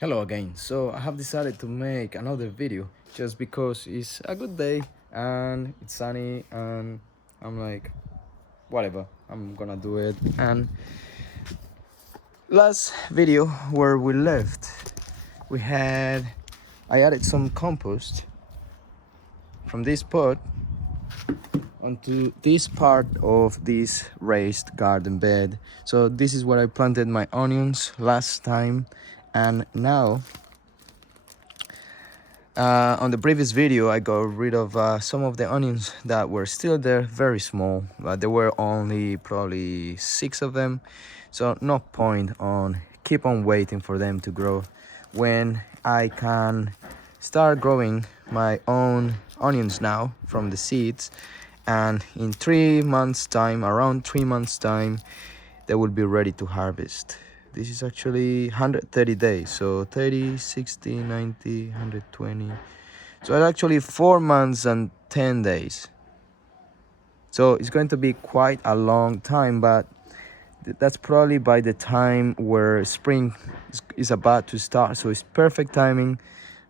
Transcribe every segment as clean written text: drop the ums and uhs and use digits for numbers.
Hello again. So I have decided to make another video just because it's a good day and it's sunny and I'm like, whatever, I'm gonna do it. And last video where we left, we had I added some compost from this pot onto this part of this raised garden bed. So this is where I planted my onions last time, and now on the previous video, I got rid of some of the onions that were still there, very small, but there were only probably 6 of them. So no point on keep on waiting for them to grow when I can start growing my own onions now from the seeds. And in 3 months time, around 3 months time, they will be ready to harvest. This is actually 130 days, so 30, 60, 90, 120. So it's actually 4 months and 10 days. So it's going to be quite a long time, but that's probably by the time where spring is about to start. So it's perfect timing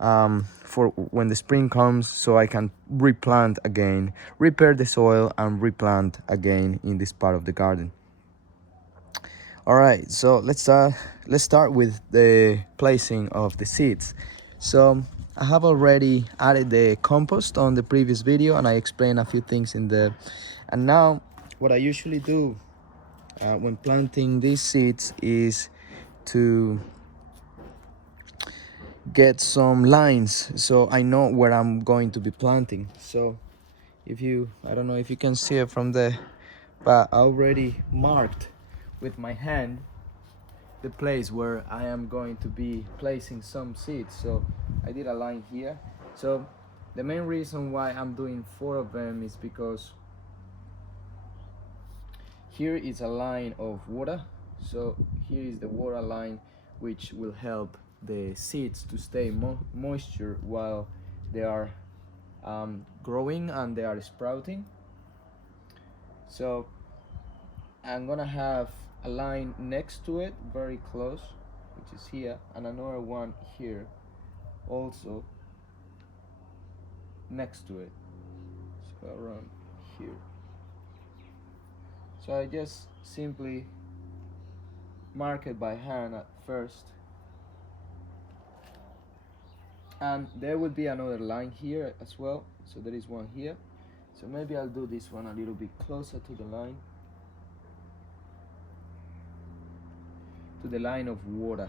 for when the spring comes, so I can replant again, repair the soil and replant again in this part of the garden. All right, so let's start with the placing of the seeds. So I have already added the compost on the previous video and I explained a few things in the and now what I usually do when planting these seeds is to get some lines so I know where I'm going to be planting. So if you, I don't know if you can see it from there, but I already marked with my hand the place where I am going to be placing some seeds. So I did a line here. So the main reason why I'm doing 4 of them is because here is a line of water. So here is the water line, which will help the seeds to stay moisture while they are growing and they are sprouting. So I'm gonna have a line next to it, very close, which is here, and another one here also next to it, so around here. So I just simply mark it by hand at first, and there will be another line here as well. So there is one here, so maybe I'll do this one a little bit closer to the line, of water.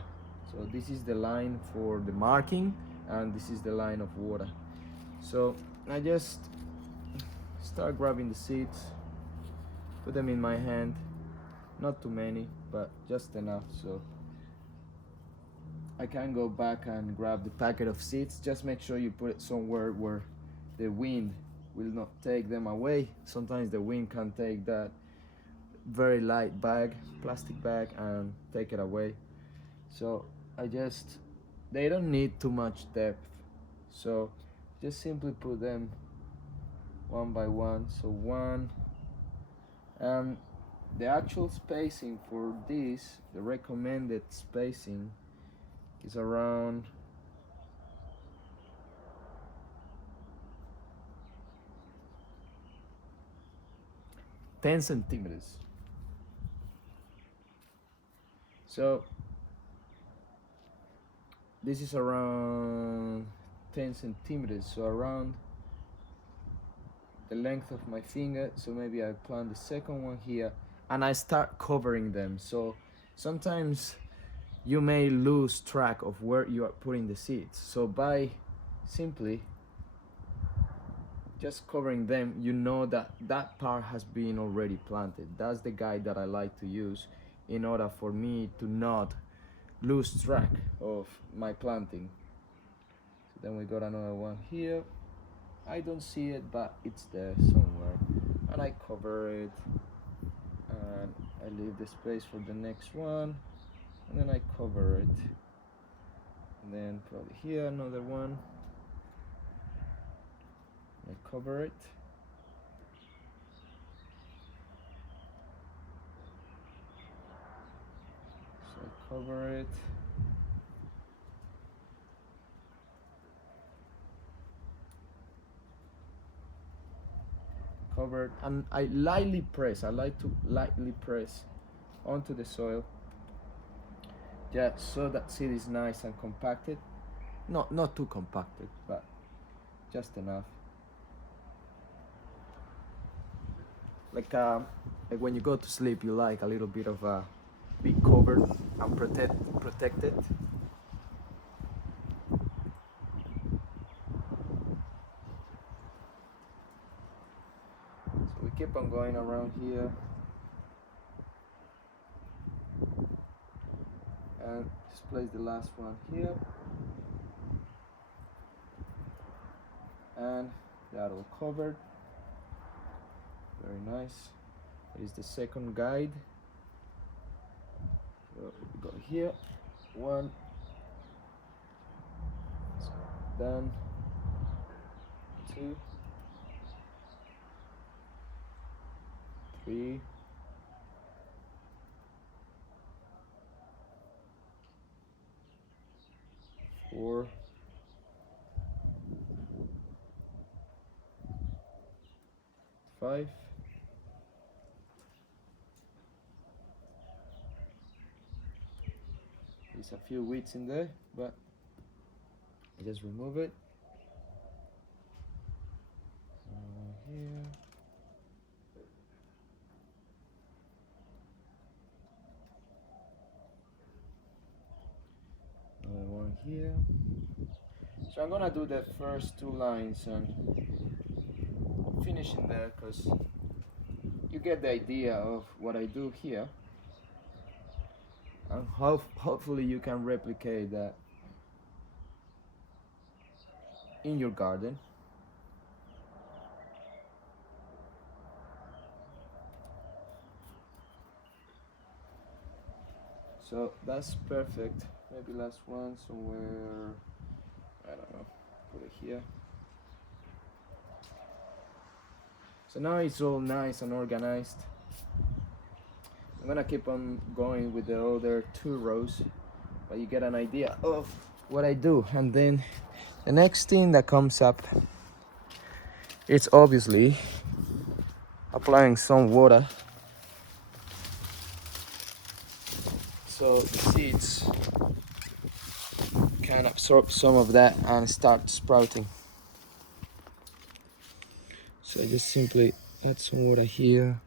So this is the line for the marking and this is the line of water. So I just start grabbing the seeds, put them in my hand, not too many but just enough so I can go back and grab the packet of seeds. Just make sure you put it somewhere where the wind will not take them away. Sometimes the wind can take that very light bag, plastic bag, and take it away. So they don't need too much depth, so just simply put them one by one. So one, and the actual spacing for this, the recommended spacing is around 10 centimeters. So this is around 10 centimeters, so around the length of my finger. So maybe I plant the second one here and I start covering them. So sometimes you may lose track of where you are putting the seeds. So by simply just covering them, you know that that part has been already planted. That's the guide that I like to use in order for me to not lose track of my planting. So then we got another one here. I don't see it, but it's there somewhere, and I cover it and I leave the space for the next one, and then I cover it, and then probably here another one, I cover it, so I cover it, covered, and I lightly press. I like to lightly press onto the soil, just so that seed is nice and compacted. Not too compacted, but just enough. Like when you go to sleep, you like a little bit of be covered and protected. So we keep on going around here, and just place the last one here, and that all covered. Very nice. Here is the second guide. So we go here, one, done, two, three, four, five, there's a few weeds in there, but I just remove it. Here. Another one here. So I'm gonna do the first two lines and finish in there, because you get the idea of what I do here, and hopefully you can replicate that in your garden. So that's perfect. Maybe last one somewhere, I don't know, put it here. So now it's all nice and organized. I'm gonna keep on going with the other two rows, but you get an idea of what I do. And then the next thing that comes up, it's obviously applying some water so the seeds can absorb some of that and start sprouting. So I just simply add some water here.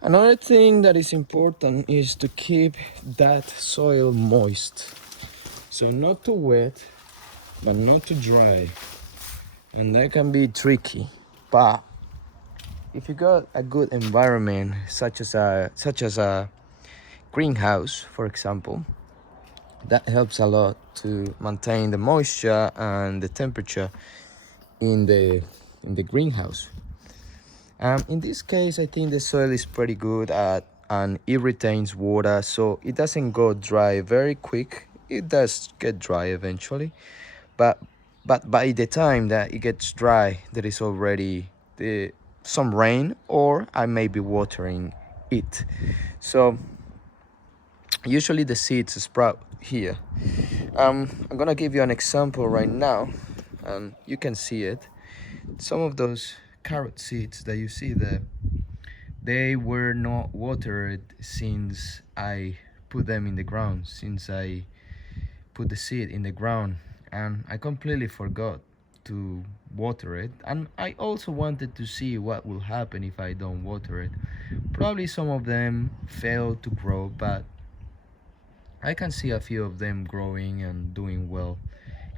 Another thing that is important is to keep that soil moist. So not too wet, but not too dry. And that can be tricky. But if you got a good environment, such as a greenhouse, for example, that helps a lot to maintain the moisture and the temperature in the greenhouse. In this case, I think the soil is pretty good at, and it retains water, so it doesn't go dry very quick. It does get dry eventually, but by the time that it gets dry, there is already some rain, or I may be watering it. So usually the seeds sprout here. I'm gonna give you an example right now, and you can see it. Some of those carrot seeds that you see there, they were not watered since I put them in the ground, since I put the seed in the ground, and I completely forgot to water it. And I also wanted to see what will happen if I don't water it. Probably some of them failed to grow, but I can see a few of them growing and doing well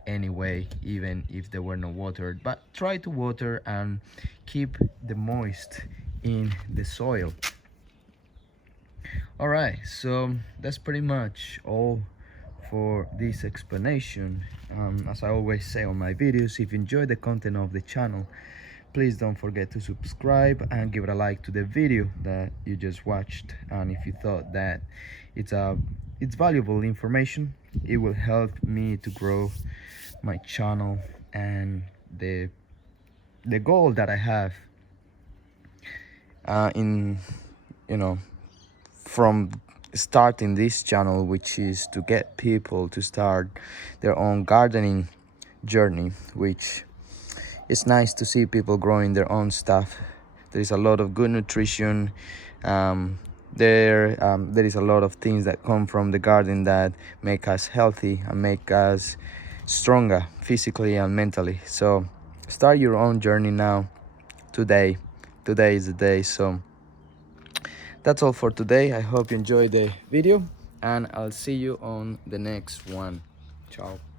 anyway, even if they were not watered. But try to water and keep the moist in the soil. All right, so that's pretty much all for this explanation. As I always say on my videos, if you enjoy the content of the channel, please don't forget to subscribe and give it a like to the video that you just watched. And if you thought that it's valuable information, it will help me to grow my channel and the the goal that I have in, you know, from starting this channel, which is to get people to start their own gardening journey, which it's nice to see people growing their own stuff. There is a lot of good nutrition. There is a lot of things that come from the garden that make us healthy and make us stronger physically and mentally. So start your own journey now. Today is the day. So that's all for today. I hope you enjoyed the video, and I'll see you on the next one. Ciao.